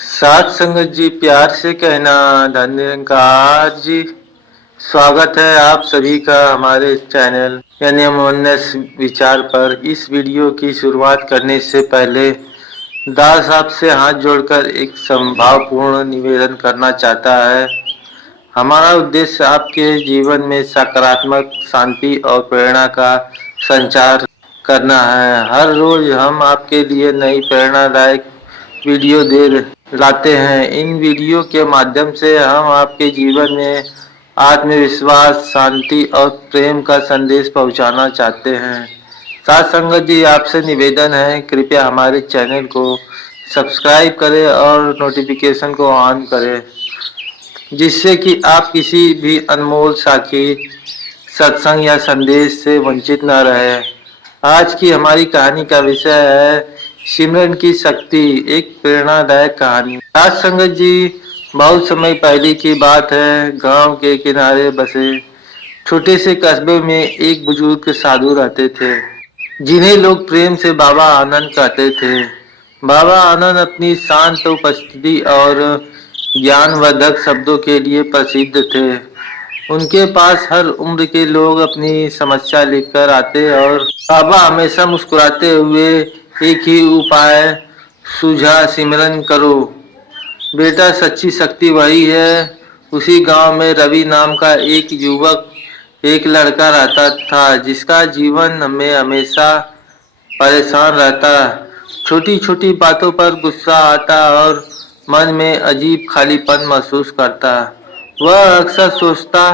साथ संगत जी, प्यार से कहना धन निरंकार जी। स्वागत है आप सभी का हमारे चैनल यानी अमोन्यस विचार पर। इस वीडियो की शुरुआत करने से पहले दास साहब से हाथ जोड़कर एक संभावपूर्ण निवेदन करना चाहता है। हमारा उद्देश्य आपके जीवन में सकारात्मक शांति और प्रेरणा का संचार करना है। हर रोज हम आपके लिए नई प्रेरणादायक वीडियो दे लाते हैं। इन वीडियो के माध्यम से हम आपके जीवन में आत्मविश्वास, शांति और प्रेम का संदेश पहुंचाना चाहते हैं। साथ संगत जी, आपसे निवेदन है, कृपया हमारे चैनल को सब्सक्राइब करें और नोटिफिकेशन को ऑन करें, जिससे कि आप किसी भी अनमोल साथी, सत्संग या संदेश से वंचित न रहे। आज की हमारी कहानी का विषय है सिमरन की शक्ति, एक प्रेरणादायक कहानी। आज संगत जी, बहुत समय पहले की बात है। गांव के किनारे बसे छोटे से कस्बे में एक बुजुर्ग साधु रहते थे, जिन्हें लोग प्रेम से बाबा आनंद कहते थे। बाबा आनंद अपनी शांत उपस्थिति और ज्ञानवर्धक शब्दों के लिए प्रसिद्ध थे। उनके पास हर उम्र के लोग अपनी समस्या लेकर आते और बाबा हमेशा मुस्कुराते हुए एक ही उपाय सुझा, सिमरन करो बेटा, सच्ची शक्ति वही है। उसी गांव में रवि नाम का एक युवक, एक लड़का रहता था, जिसका जीवन में हमेशा परेशान रहता। छोटी छोटी बातों पर गुस्सा आता और मन में अजीब खालीपन महसूस करता। वह अक्सर सोचता,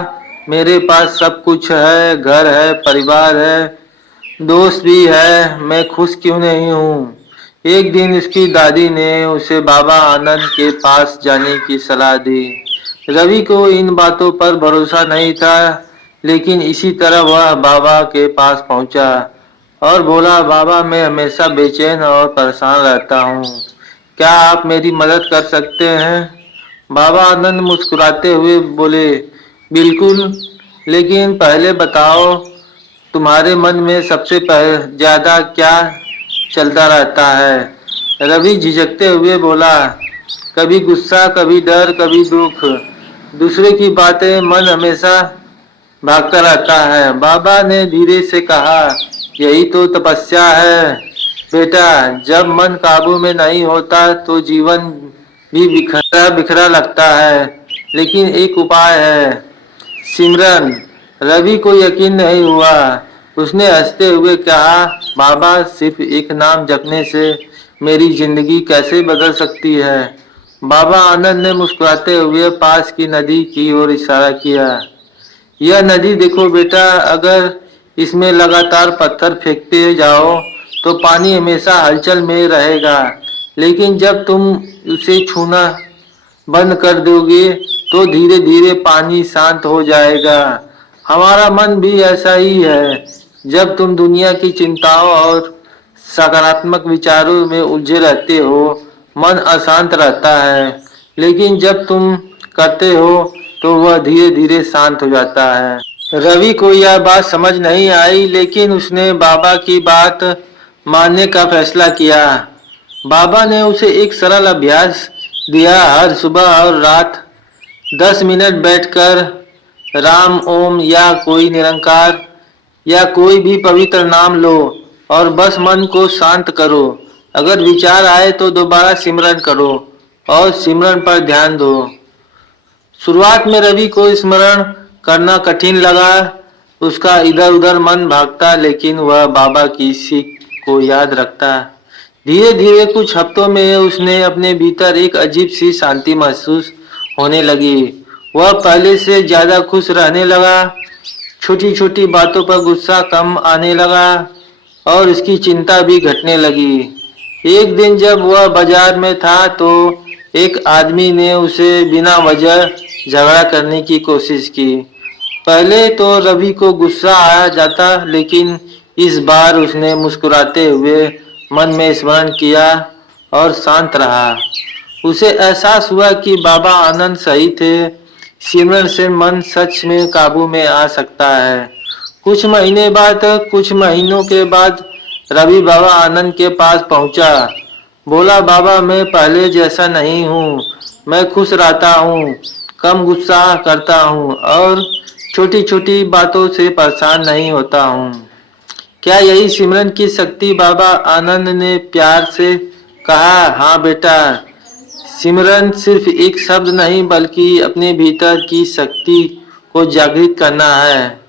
मेरे पास सब कुछ है, घर है, परिवार है, दोस्त भी है, मैं खुश क्यों नहीं हूँ। एक दिन उसकी दादी ने उसे बाबा आनंद के पास जाने की सलाह दी। रवि को इन बातों पर भरोसा नहीं था, लेकिन इसी तरह वह बाबा के पास पहुंचा और बोला, बाबा, मैं हमेशा बेचैन और परेशान रहता हूँ, क्या आप मेरी मदद कर सकते हैं। बाबा आनंद मुस्कुराते हुए बोले, बिल्कुल, लेकिन पहले बताओ, तुम्हारे मन में सबसे ज्यादा क्या चलता रहता है। रवि झिझकते हुए बोला, कभी गुस्सा, कभी डर, कभी दुख, दूसरे की बातें, मन हमेशा भागता रहता है। बाबा ने धीरे से कहा, यही तो तपस्या है बेटा। जब मन काबू में नहीं होता तो जीवन भी बिखरा बिखरा लगता है, लेकिन एक उपाय है, सिमरन। रवि को यकीन नहीं हुआ। उसने हंसते हुए कहा, बाबा, सिर्फ एक नाम जपने से मेरी जिंदगी कैसे बदल सकती है। बाबा आनंद ने मुस्कुराते हुए पास की नदी की ओर इशारा किया। यह नदी देखो बेटा, अगर इसमें लगातार पत्थर फेंकते जाओ तो पानी हमेशा हलचल में रहेगा, लेकिन जब तुम उसे छूना बंद कर दोगे तो धीरे धीरे पानी शांत हो जाएगा। हमारा मन भी ऐसा ही है। जब तुम दुनिया की चिंताओं और सकारात्मक विचारों में उलझे रहते हो, मन अशांत रहता है, लेकिन जब तुम करते हो तो वह धीरे धीरे शांत हो जाता है। रवि को यह बात समझ नहीं आई, लेकिन उसने बाबा की बात मानने का फैसला किया। बाबा ने उसे एक सरल अभ्यास दिया, हर सुबह और रात 10 मिनट बैठकर राम, ओम या कोई निरंकार या कोई भी पवित्र नाम लो और बस मन को शांत करो। अगर विचार आए तो दोबारा सिमरन करो और सिमरन पर ध्यान दो। शुरुआत में रवि को स्मरण करना कठिन लगा। उसका इधर उधर मन भागता, लेकिन वह बाबा की सीख को याद रखता। धीरे धीरे कुछ हफ्तों में उसने अपने भीतर एक अजीब सी शांति महसूस होने लगी। वह पहले से ज्यादा खुश रहने लगा। छोटी छोटी बातों पर गुस्सा कम आने लगा और उसकी चिंता भी घटने लगी। एक दिन जब वह बाजार में था तो एक आदमी ने उसे बिना वजह झगड़ा करने की कोशिश की। पहले तो रवि को गुस्सा आ जाता, लेकिन इस बार उसने मुस्कुराते हुए मन में स्मरण किया और शांत रहा। उसे एहसास हुआ कि बाबा आनंद सही थे, सिमरन से मन सच में काबू में आ सकता है। कुछ महीनों के बाद रवि बाबा आनंद के पास पहुंचा बोला, बाबा मैं पहले जैसा नहीं हूँ। मैं खुश रहता हूँ, कम गुस्सा करता हूँ और छोटी छोटी बातों से परेशान नहीं होता हूँ। क्या यही सिमरन की शक्ति? बाबा आनंद ने प्यार से कहा। हाँ बेटा, सिमरन सिर्फ एक शब्द नहीं बल्कि अपने भीतर की शक्ति को जागृत करना है।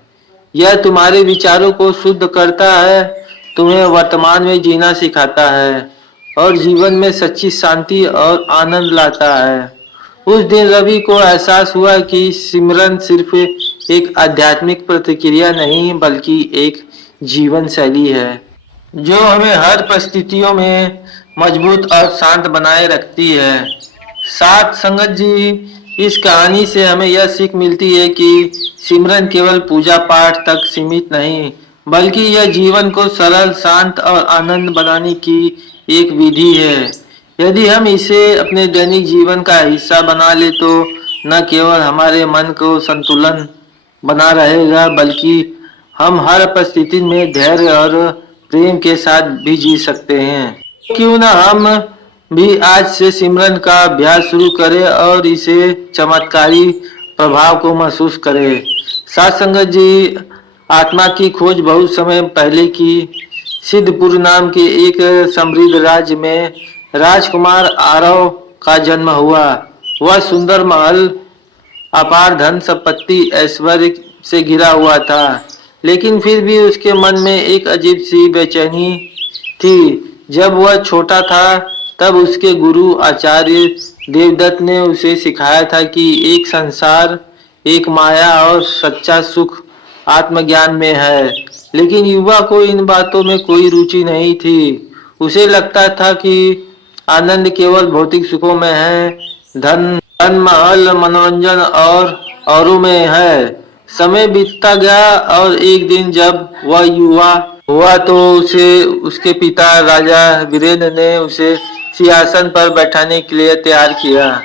यह तुम्हारे विचारों को शुद्ध करता है, तुम्हें वर्तमान में जीना सिखाता है और जीवन में सच्ची शांति और आनंद लाता है। उस दिन रवि को एहसास हुआ कि सिमरन सिर्फ एक आध्यात्मिक प्रतिक्रिया नहीं बल्कि एक जीवन शैली है जो हमें हर परिस्थितियों में मजबूत और शांत बनाए रखती है। साथ संगत जी, इस कहानी से हमें यह सीख मिलती है कि सिमरन केवल पूजा पाठ तक सीमित नहीं बल्कि यह जीवन को सरल, शांत और आनंद बनाने की एक विधि है। यदि हम इसे अपने दैनिक जीवन का हिस्सा बना ले तो न केवल हमारे मन को संतुलन बना रहेगा बल्कि हम हर परिस्थिति में धैर्य और प्रेम के साथ भी जी सकते हैं। क्यों ना हम भी आज से सिमरन का अभ्यास शुरू करें और इसे चमत्कारी प्रभाव को महसूस करें। साथ संगत जी, आत्मा की खोज बहुत समय पहले की सिद्धपुर नाम के एक समृद्ध राज्य में राजकुमार आरव का जन्म हुआ। वह सुंदर महल, अपार धन संपत्ति, ऐश्वर्य से घिरा हुआ था, लेकिन फिर भी उसके मन में एक अजीब सी बेचैनी थी। जब वह छोटा था तब उसके गुरु आचार्य देवदत्त ने उसे सिखाया था कि एक संसार, एक माया और सच्चा सुख आत्मज्ञान में है। लेकिन युवा को इन बातों में कोई रुचि नहीं थी। उसे लगता था कि आनंद केवल भौतिक सुखों में है, धन महल, मनोरंजन और औरों में है। समय बीतता गया और एक दिन जब वह युवा हुआ तो उसे उसके पिता राजा वीरेंद्र ने उसे सिंहासन पर बैठाने के लिए तैयार किया।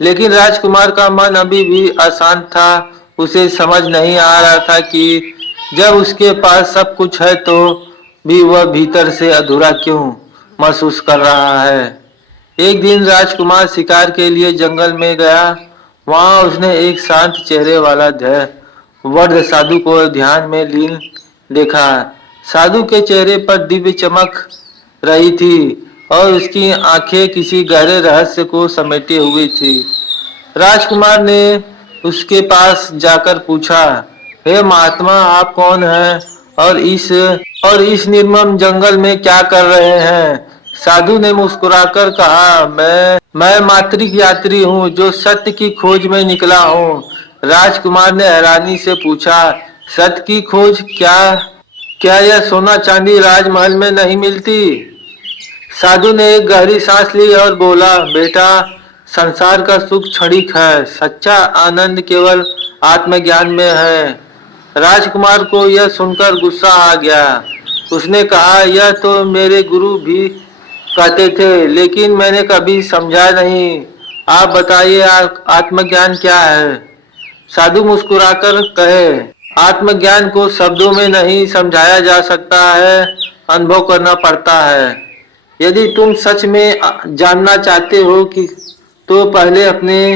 लेकिन राजकुमार का मन अभी भी अशांत था। उसे समझ नहीं आ रहा था कि जब उसके पास सब कुछ है तो भी वह भीतर से अधूरा क्यों महसूस कर रहा है। एक दिन राजकुमार शिकार के लिए जंगल में गया। वहां उसने एक शांत चेहरे वाला वृद्ध साधु को ध्यान में लीन देखा। साधु के चेहरे पर दिव्य चमक रही थी और उसकी आंखें किसी गहरे रहस्य को समेटे हुई थी। राजकुमार ने उसके पास जाकर पूछा, हे महात्मा, आप कौन हैं और इस निर्मम जंगल में क्या कर रहे हैं? साधु ने मुस्कुराकर कहा, मैं मात्रिक यात्री हूँ जो सत्य की खोज में निकला हूँ। राजकुमार ने हैरानी से पूछा, सत्य की खोज? क्या यह सोना चांदी राजमहल में नहीं मिलती? साधु ने एक गहरी सांस ली और बोला, बेटा, संसार का सुख क्षणिक है, सच्चा आनंद केवल आत्मज्ञान में है। राजकुमार को यह सुनकर गुस्सा आ गया। उसने कहा, यह तो मेरे गुरु भी कहते थे, लेकिन मैंने कभी समझा नहीं। आप बताइए, आत्मज्ञान क्या है? साधु मुस्कुराकर कहे, आत्मज्ञान को शब्दों में नहीं समझाया जा सकता है, अनुभव करना पड़ता है। यदि तुम सच में जानना चाहते हो कि तो पहले अपने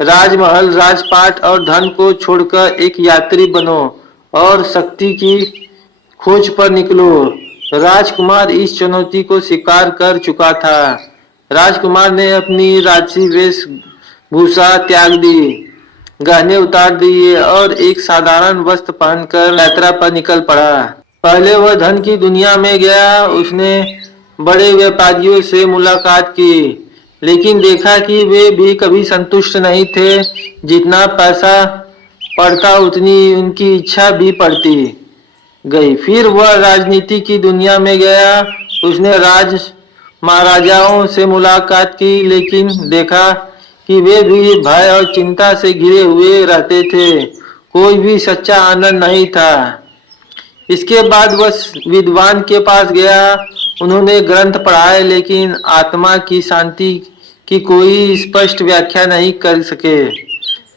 राजमहल, राजपाट और धन को छोड़कर एक यात्री बनो और शक्ति की खोज पर निकलो। राजकुमार इस चुनौती को स्वीकार कर चुका था। राजकुमार ने अपनी राजसी वेशभूषा त्याग दी, गहने उतार दिए और एक साधारण वस्त्र पहनकर यात्रा पर निकल पड़ा। पहले वह धन की दुनिया में गया। उसने बड़े व्यापारियों से मुलाकात की, लेकिन देखा कि वे भी कभी संतुष्ट नहीं थे। जितना पैसा पड़ता उतनी उनकी इच्छा भी बढ़ती गई। फिर वह राजनीति की दुनिया में गया। उसने महाराजाओं से मुलाकात की, लेकिन देखा कि वे भी भय और चिंता से घिरे हुए रहते थे। कोई भी सच्चा आनंद नहीं था। इसके बाद वह विद्वान के पास गया। उन्होंने ग्रंथ पढ़ाए, लेकिन आत्मा की शांति की कोई स्पष्ट व्याख्या नहीं कर सके।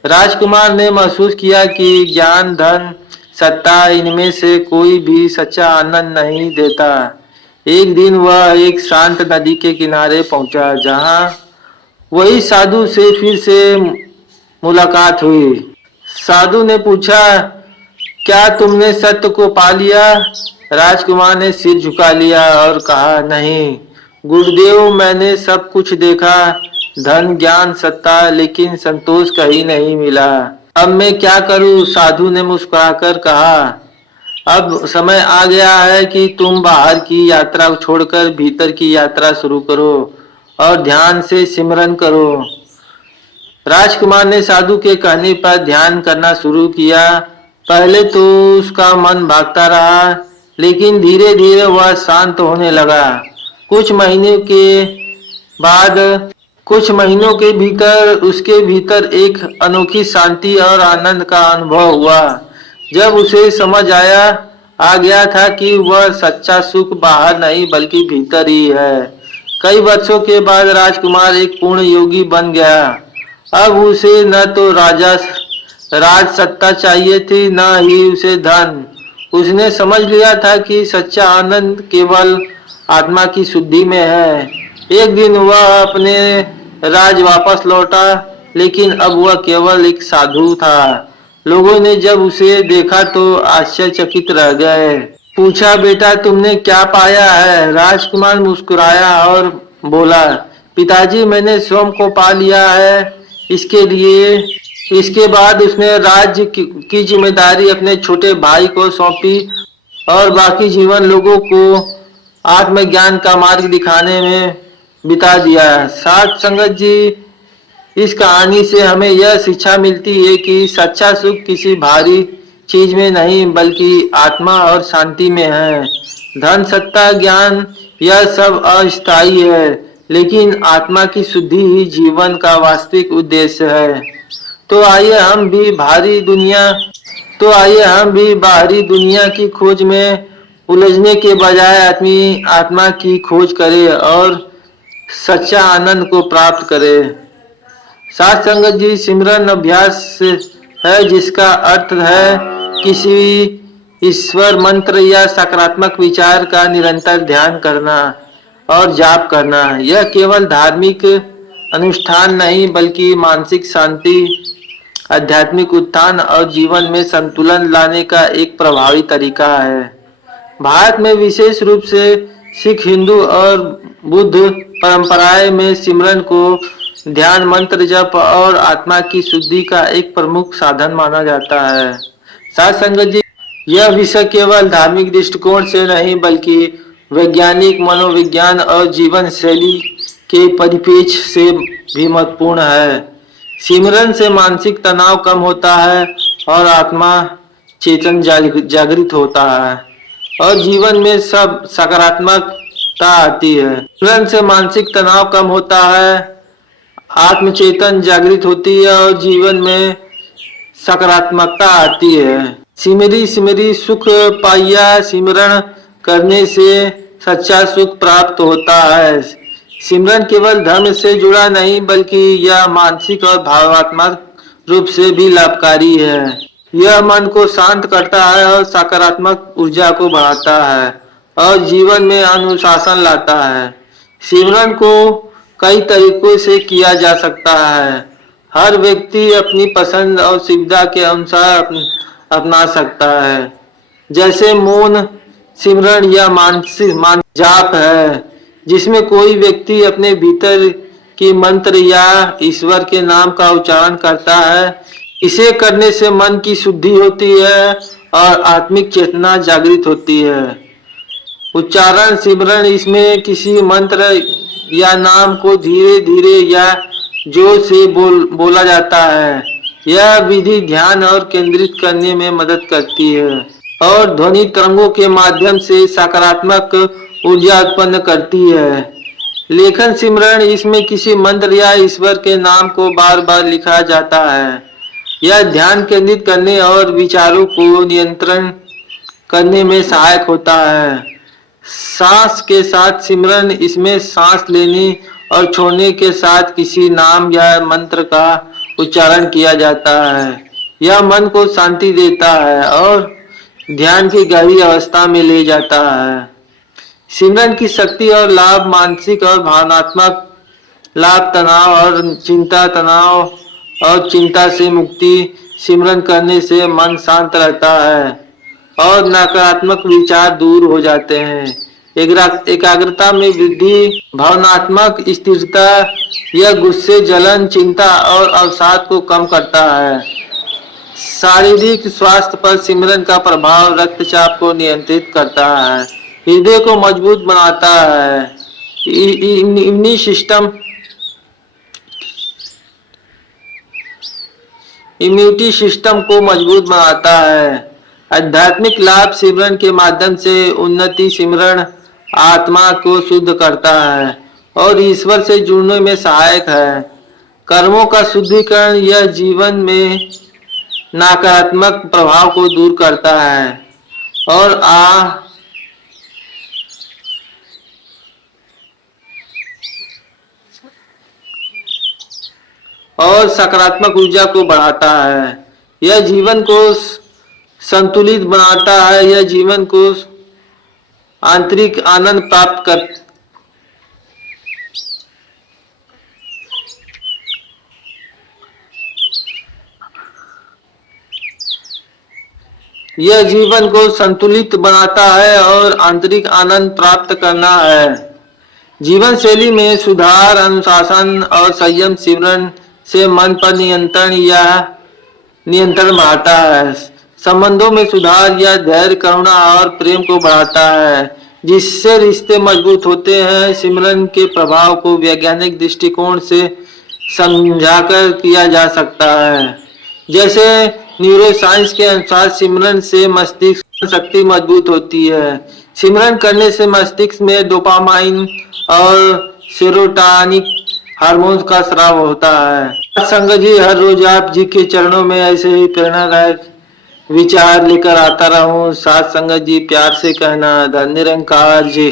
राजकुमार ने महसूस किया कि ज्ञान, धन, सत्ता, इनमें से कोई भी सच्चा आनंद नहीं देता। एक दिन वह एक शांत नदी के किनारे पहुंचा, जहां वही साधु से फिर से मुलाकात हुई। साधु ने पूछा, क्या तुमने सत्य को पा लिया? राजकुमार ने सिर झुका लिया और कहा, नहीं गुरुदेव, मैंने सब कुछ देखा, धन ज्ञान सत्ता, लेकिन संतोष कहीं नहीं मिला। अब मैं क्या करूं? साधु ने मुस्कुराकर कहा, अब समय आ गया है कि तुम बाहर की यात्रा छोड़कर भीतर की यात्रा शुरू करो और ध्यान से सिमरन करो। राजकुमार ने साधु के कहने पर ध्यान करना शुरू किया। पहले तो उसका मन भागता रहा, लेकिन धीरे धीरे वह शांत होने लगा। कुछ महीने के बाद कुछ महीनों के भीतर उसके भीतर एक अनोखी शांति और आनंद का अनुभव हुआ। जब उसे समझ आ गया था कि वह सच्चा सुख बाहर नहीं बल्कि भीतर ही है। कई वर्षों के बाद राजकुमार एक पूर्ण योगी बन गया। अब उसे न तो राज सत्ता चाहिए थी, न ही उसे धन। उसने समझ लिया था कि सच्चा आनंद केवल आत्मा की शुद्धि में है। एक दिन वह अपने राज वापस लौटा, लेकिन अब वह केवल एक साधु था। लोगों ने जब उसे देखा तो आश्चर्यचकित रह गए। पूछा, बेटा तुमने क्या पाया है? राजकुमार मुस्कुराया और बोला, पिताजी मैंने स्वयं को पा लिया है। इसके बाद उसने राज्य की जिम्मेदारी अपने छोटे भाई को सौंपी और बाकी जीवन लोगों को आत्मज्ञान का मार्ग दिखाने में बिता दिया। साथ संगत जी, इस कहानी से हमें यह शिक्षा मिलती है कि सच्चा सुख किसी भारी चीज में नहीं बल्कि आत्मा और शांति में है। धन सत्ता ज्ञान यह सब अस्थायी है, लेकिन आत्मा की शुद्धि ही जीवन का वास्तविक उद्देश्य है। तो आइए हम भी बाहरी दुनिया की खोज में उलझने के बजाय अपनी आत्मा की खोज करें और सच्चा आनंद को प्राप्त करें। साथ संगत जी, सिमरन अभ्यास है जिसका अर्थ है किसी ईश्वर मंत्र या सकारात्मक विचार का निरंतर ध्यान करना और जाप करना। यह केवल धार्मिक अनुष्ठान नहीं बल्कि मानसिक शांति, आध्यात्मिक उत्थान और जीवन में संतुलन लाने का एक प्रभावी तरीका है। भारत में विशेष रूप से सिख, हिंदू और बुद्ध परंपराएं में सिमरन को ध्यान, मंत्र जप और आत्मा की शुद्धि का एक प्रमुख साधन माना जाता है। साथ संगत जी, यह विषय केवल धार्मिक दृष्टिकोण से नहीं बल्कि वैज्ञानिक, मनोविज्ञान और जीवन शैली के परिप्रेक्ष्य से भी महत्वपूर्ण है। सिमरन से मानसिक तनाव कम होता है और आत्मा चेतन जागृत होता है और जीवन में सब सकारात्मकता आती है। सिमरन से मानसिक तनाव कम होता है, आत्मचेतन जागृत होती है और जीवन में सकारात्मकता आती है। सिमरी सिमरी सुख पाइया, सिमरन करने से सच्चा सुख प्राप्त होता है। सिमरन केवल धर्म से जुड़ा नहीं बल्कि यह मानसिक और भावनात्मक रूप से भी लाभकारी है। यह मन को शांत करता है और सकारात्मक ऊर्जा को बढ़ाता है और जीवन में अनुशासन लाता है। सिमरन को कई तरीकों से किया जा सकता है। हर व्यक्ति अपनी पसंद और सुविधा के अनुसार अपना सकता है, जैसे मौन सिमरन या मानसिक जाप है, जिसमें कोई व्यक्ति अपने भीतर की मंत्र या ईश्वर के नाम का उच्चारण करता है। इसे करने से मन की शुद्धि होती है और आत्मिक चेतना जागृत होती है। उच्चारण सिमरन, इसमें किसी मंत्र या नाम को धीरे धीरे या जोर से बोला जाता है। यह विधि ध्यान और केंद्रित करने में मदद करती है और ध्वनि तरंगों के माध्यम से सकारात्मक ऊर्जा उत्पन्न करती है। लेखन सिमरन, इसमें किसी मंत्र या ईश्वर के नाम को बार बार लिखा जाता है। यह ध्यान केंद्रित करने और विचारों को नियंत्रण करने में सहायक होता है। सांस के साथ सिमरन, इसमें सांस लेने और छोड़ने के साथ किसी नाम या मंत्र का उच्चारण किया जाता है। यह मन को शांति देता है और ध्यान की गहरी अवस्था में ले जाता है। सिमरन की शक्ति और लाभ मानसिक और भावनात्मक लाभ, तनाव और चिंता से मुक्ति। सिमरन करने से मन शांत रहता है और नकारात्मक विचार दूर हो जाते हैं। एकाग्रता में वृद्धि, भावनात्मक स्थिरता, यह गुस्से, जलन, चिंता और अवसाद को कम करता है। शारीरिक स्वास्थ्य पर सिमरन का प्रभाव रक्तचाप को नियंत्रित करता है, हृदय को मजबूत बनाता है, इम्यूनिटी सिस्टम को मजबूत बनाता है। आध्यात्मिक लाभ, सिमरन के माध्यम से उन्नति। सिमरन आत्मा को शुद्ध करता है और ईश्वर से जुड़ने में सहायक है। कर्मों का शुद्धिकरण, यह जीवन में नकारात्मक प्रभाव को दूर करता है और सकारात्मक ऊर्जा को बढ़ाता है। यह जीवन को संतुलित बनाता है, यह जीवन को आंतरिक आनंद प्राप्त कर यह जीवन को संतुलित बनाता है और आंतरिक आनंद प्राप्त करना है। जीवन शैली में सुधार, अनुशासन और संयम। सिमरन से मन पर नियंत्रण बढ़ाता है। संबंधों में सुधार, यह धैर्य, करुणा और प्रेम को बढ़ाता है, जिससे रिश्ते मजबूत होते हैं। सिमरन के प्रभाव को वैज्ञानिक दृष्टिकोण से समझाकर किया जा सकता है। जैसे न्यूरोसाइंस के अनुसार सिमरन से मस्तिष्क शक्ति मजबूत होती है। सिमरन करने से मस्तिष्क में डोपामाइन और सेरोटोनिन हार्मोन्स का स्राव होता है। संगत जी, हर रोज आप जी के चरणों में ऐसे ही प्रेरणादायक विचार लेकर आता रहूं। साथ संगत जी, प्यार से कहना, धन्य निरंकार जी।